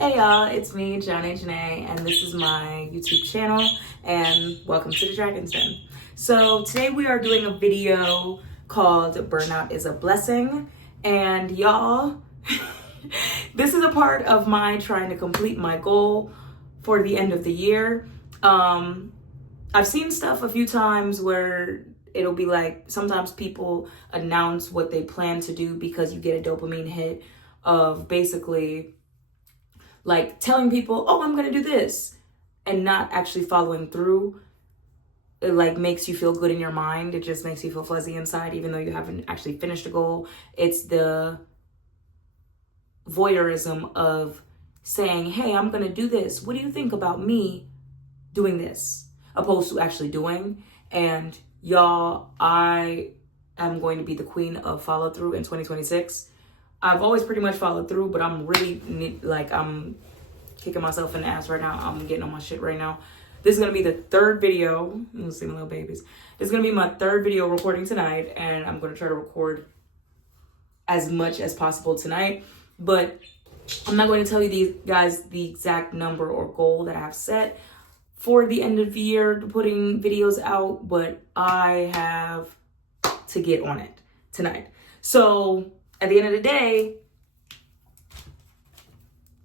Hey y'all, it's me, Janae, and this is my YouTube channel, and welcome to the Dragon's Den. So today we are doing a video called Burnout Is A Blessing, and y'all, this is a part of my trying to complete my goal for the end of the year. I've seen stuff a few times where it'll be like, sometimes people announce what they plan to do because you get a dopamine hit of basically like telling people, oh, I'm gonna do this, and not actually following through. It like makes you feel good in your mind. It just makes you feel fuzzy inside, even though you haven't actually finished a goal. It's the voyeurism of saying, hey, I'm gonna do this. What do you think about me doing this? Opposed to actually doing. And y'all, I am going to be the queen of follow through in 2026. I've always pretty much followed through, but I'm really like, I'm kicking myself in the ass right now. I'm getting on my shit right now. This is going to be the third video. I'm seeing little babies. This is going to be my third video recording tonight, and I'm going to try to record as much as possible tonight. But I'm not going to tell you guys the exact number or goal that I have set for the end of the year putting videos out, but I have to get on it tonight. So at the end of the day,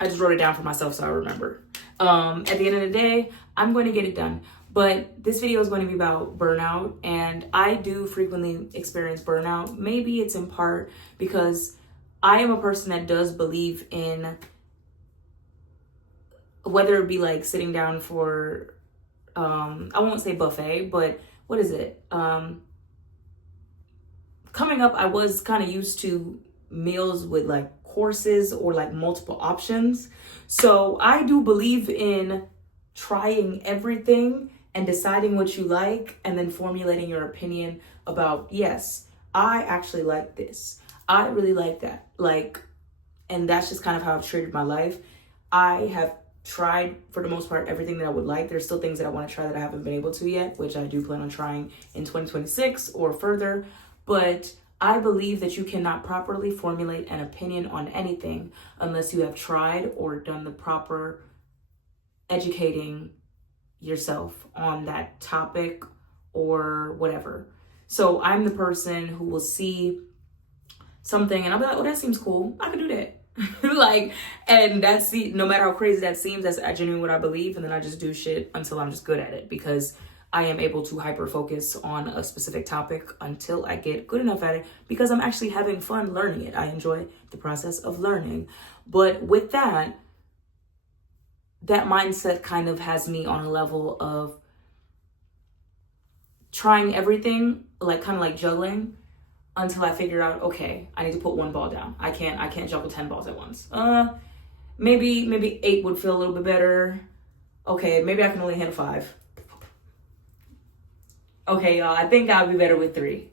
I just wrote it down for myself so I remember. At the end of the day, I'm going to get it done. But this video is going to be about burnout, and I do frequently experience burnout. Maybe it's in part because I am a person that does believe in, whether it be like sitting down for, I won't say buffet, but what is it? Coming up, I was kind of used to meals with like courses or like multiple options. So I do believe in trying everything and deciding what you like and then formulating your opinion about, yes, I actually like this. I really like that. Like, and that's just kind of how I've treated my life. I have tried, for the most part, everything that I would like. There's still things that I want to try that I haven't been able to yet, which I do plan on trying in 2026 or further. But I believe that you cannot properly formulate an opinion on anything unless you have tried or done the proper educating yourself on that topic or whatever. So I'm the person who will see something and I'll be like, oh, that seems cool. I could do that. Like, and that's no matter how crazy that seems, that's genuinely what I believe. And then I just do shit until I'm just good at it, because I am able to hyper focus on a specific topic until I get good enough at it, because I'm actually having fun learning it. I enjoy the process of learning. But with that mindset kind of has me on a level of trying everything, like kind of like juggling, until I figure out, okay, I need to put one ball down. I can't juggle 10 balls at once. Maybe 8 would feel a little bit better. Okay, maybe I can only handle 5. Okay, y'all, I think I'll be better with 3.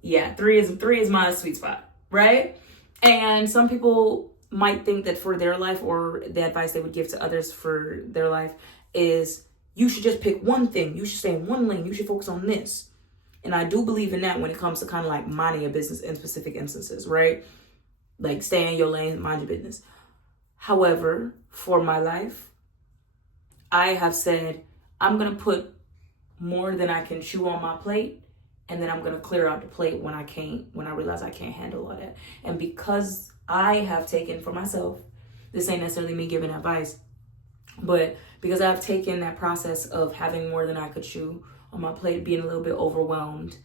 Yeah, 3 is my sweet spot, right? And some people might think that for their life, or the advice they would give to others for their life is, you should just pick one thing. You should stay in one lane. You should focus on this. And I do believe in that when it comes to kind of like minding your business in specific instances, right? Like stay in your lane, mind your business. However, for my life, I have said, I'm going to put more than I can chew on my plate, and then I'm going to clear out the plate when I realize I can't handle all that. And because I have taken for myself, this ain't necessarily me giving advice, but because I've taken that process of having more than I could chew on my plate, being a little bit overwhelmed,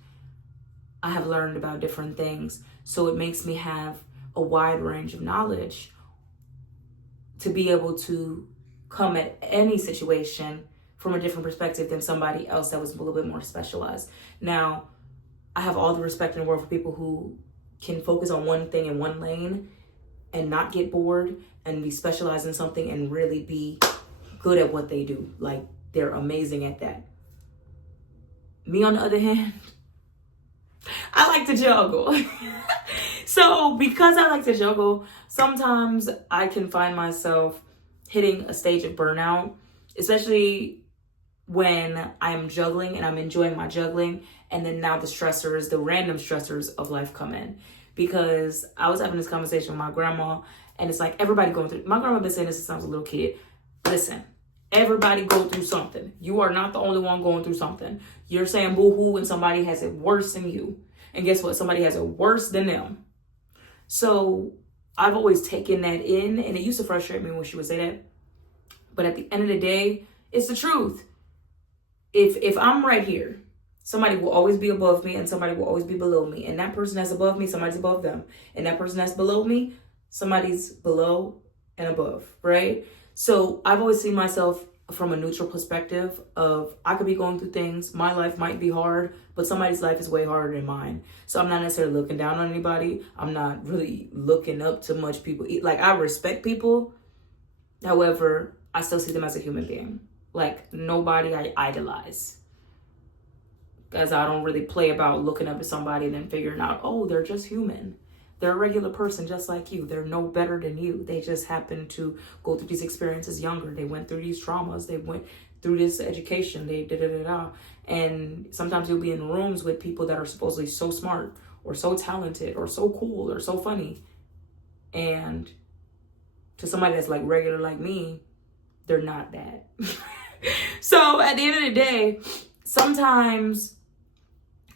I have learned about different things. So it makes me have a wide range of knowledge to be able to come at any situation from a different perspective than somebody else that was a little bit more specialized. Now, I have all the respect in the world for people who can focus on one thing in one lane and not get bored and be specialized in something and really be good at what they do. Like, they're amazing at that. Me, on the other hand, I like to juggle. So because I like to juggle, sometimes I can find myself hitting a stage of burnout, especially when I'm juggling and I'm enjoying my juggling, and then now the random stressors of life come in. Because I was having this conversation with my grandma, And it's like everybody going through. My grandma been saying this since I was a little kid. Listen, everybody go through something. You are not the only one going through something. You're saying boo-hoo when somebody has it worse than you. And guess what? Somebody has it worse than them. So I've always taken that in, and it used to frustrate me when she would say that. But at the end of the day, it's the truth. If I'm right here, somebody will always be above me and somebody will always be below me. And that person that's above me, somebody's above them. And that person that's below me, somebody's below and above, right? So I've always seen myself from a neutral perspective of I could be going through things. My life might be hard, but somebody's life is way harder than mine. So I'm not necessarily looking down on anybody. I'm not really looking up to much people. Like, I respect people. However, I still see them as a human being. Like, nobody I idolize. Because I don't really play about looking up at somebody and then figuring out, oh, they're just human. They're a regular person just like you. They're no better than you. They just happen to go through these experiences younger. They went through these traumas. They went through this education. They da-da-da-da. And sometimes you'll be in rooms with people that are supposedly so smart or so talented or so cool or so funny. And to somebody that's like regular like me, they're not that. So at the end of the day, sometimes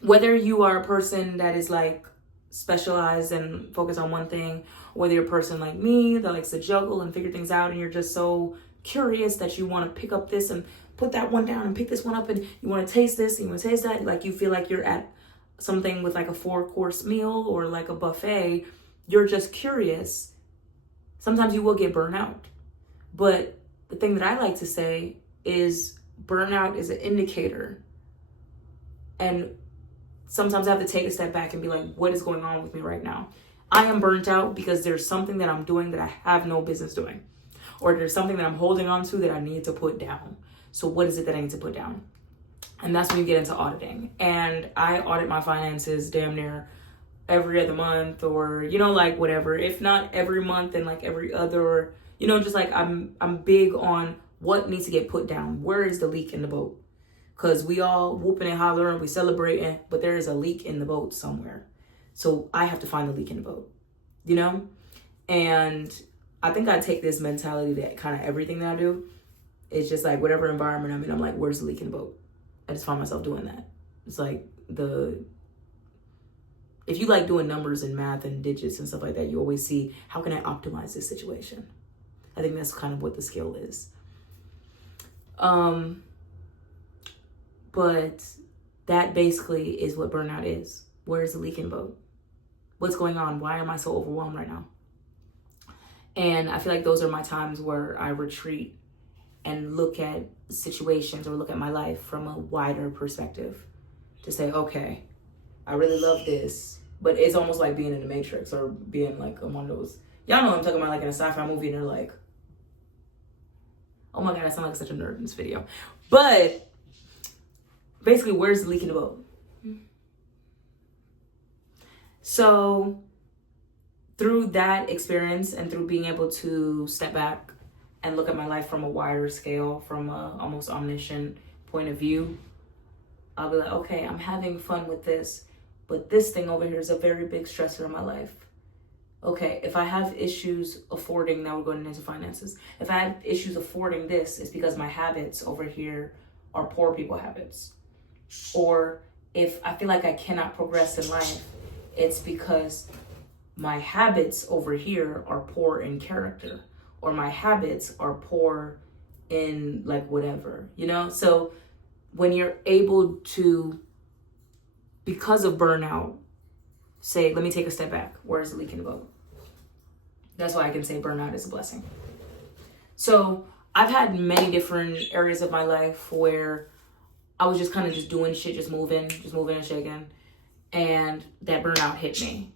whether you are a person that is like specialized and focus on one thing, whether you're a person like me that likes to juggle and figure things out and you're just so curious that you want to pick up this and put that one down and pick this one up and you want to taste this and you want to taste that, like you feel like you're at something with like a 4-course meal or like a buffet, you're just curious. Sometimes you will get burnt out. But the thing that I like to say is burnout is an indicator. And sometimes I have to take a step back and be like, what is going on with me right now? I am burnt out because there's something that I'm doing that I have no business doing. Or there's something that I'm holding on to that I need to put down. So what is it that I need to put down? And that's when you get into auditing. And I audit my finances damn near every other month or, you know, like whatever. If not every month, then like every other, you know, just like I'm big on what needs to get put down. Where is the leak in the boat? Because we all whooping and hollering, we celebrating, but there is a leak in the boat somewhere. So I have to find the leak in the boat, you know? And I think I take this mentality that kind of everything that I do, it's just like whatever environment I'm in, I'm like, where's the leak in the boat? I just find myself doing that. It's like if you like doing numbers and math and digits and stuff like that, you always see, how can I optimize this situation? I think that's kind of what the skill is. But that basically is what burnout is. Where's the leak in the boat? What's going on? Why am I so overwhelmed right now? And I feel like those are my times where I retreat and look at situations or look at my life from a wider perspective to say, okay, I really love this, but it's almost like being in the Matrix or being like one of those, y'all know what I'm talking about, like in a sci-fi movie and they're like, oh my God, I sound like such a nerd in this video. But basically, where's the leak in the boat? So through that experience and through being able to step back and look at my life from a wider scale, from a almost omniscient point of view, I'll be like, okay, I'm having fun with this, but this thing over here is a very big stressor in my life. Okay, if I have issues affording, now we're going into finances. If I have issues affording this, it's because my habits over here are poor people habits. Or if I feel like I cannot progress in life, it's because my habits over here are poor in character, or my habits are poor in like whatever, you know? So when you're able to, because of burnout, say, let me take a step back. Where's the leak in the boat? That's why I can say burnout is a blessing. So I've had many different areas of my life where I was just kind of just doing shit, just moving and shaking. And that burnout hit me.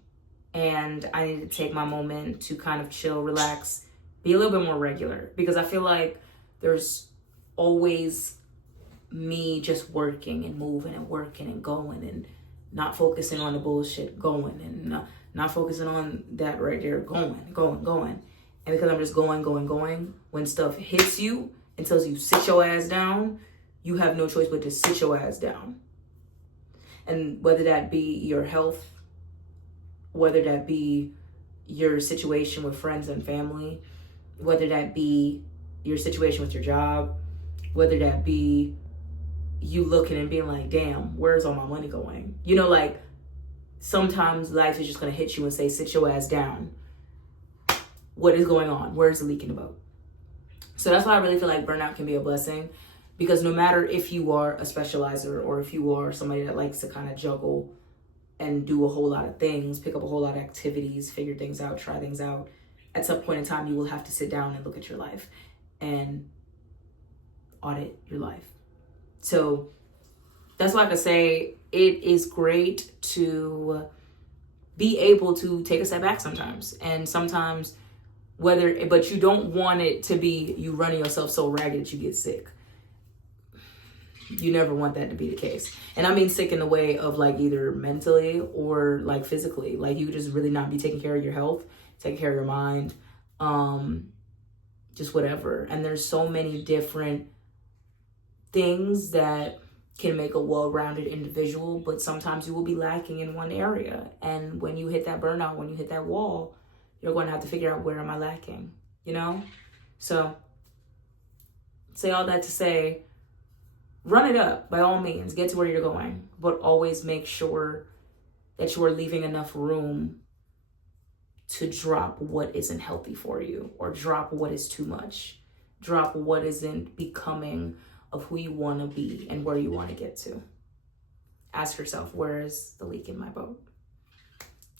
And I needed to take my moment to kind of chill, relax, be a little bit more regular. Because I feel like there's always me just working and moving and working and going and not focusing on the bullshit, going and not focusing on that right there, going. And because I'm just going, when stuff hits you and tells you sit your ass down, you have no choice but to sit your ass down. And whether that be your health, whether that be your situation with friends and family, whether that be your situation with your job, whether that be you looking and being like, damn, where's all my money going? You know, like, sometimes life is just going to hit you and say, sit your ass down. What is going on? Where's the leak in the boat? So that's why I really feel like burnout can be a blessing, because no matter if you are a specializer or if you are somebody that likes to kind of juggle and do a whole lot of things, pick up a whole lot of activities, figure things out, try things out, at some point in time, you will have to sit down and look at your life and audit your life. So that's why I could say it is great to be able to take a step back sometimes. And sometimes but you don't want it to be you running yourself so ragged that you get sick. You never want that to be the case. And I mean sick in the way of like either mentally or like physically. Like you just really not be taking care of your health, taking care of your mind, just whatever. And there's so many different things that can make a well-rounded individual, but sometimes you will be lacking in one area. And when you hit that burnout, when you hit that wall, you're going to have to figure out, where am I lacking, you know? So say all that to say, run it up by all means, get to where you're going, but always make sure that you are leaving enough room to drop what isn't healthy for you, or drop what is too much, drop what isn't becoming of who you want to be and where you want to get to. Ask yourself, where is the leak in my boat?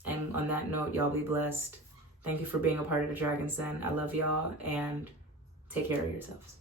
And on that note, y'all be blessed. Thank you for being a part of the Dragon's Den. I love y'all, and take care of yourselves.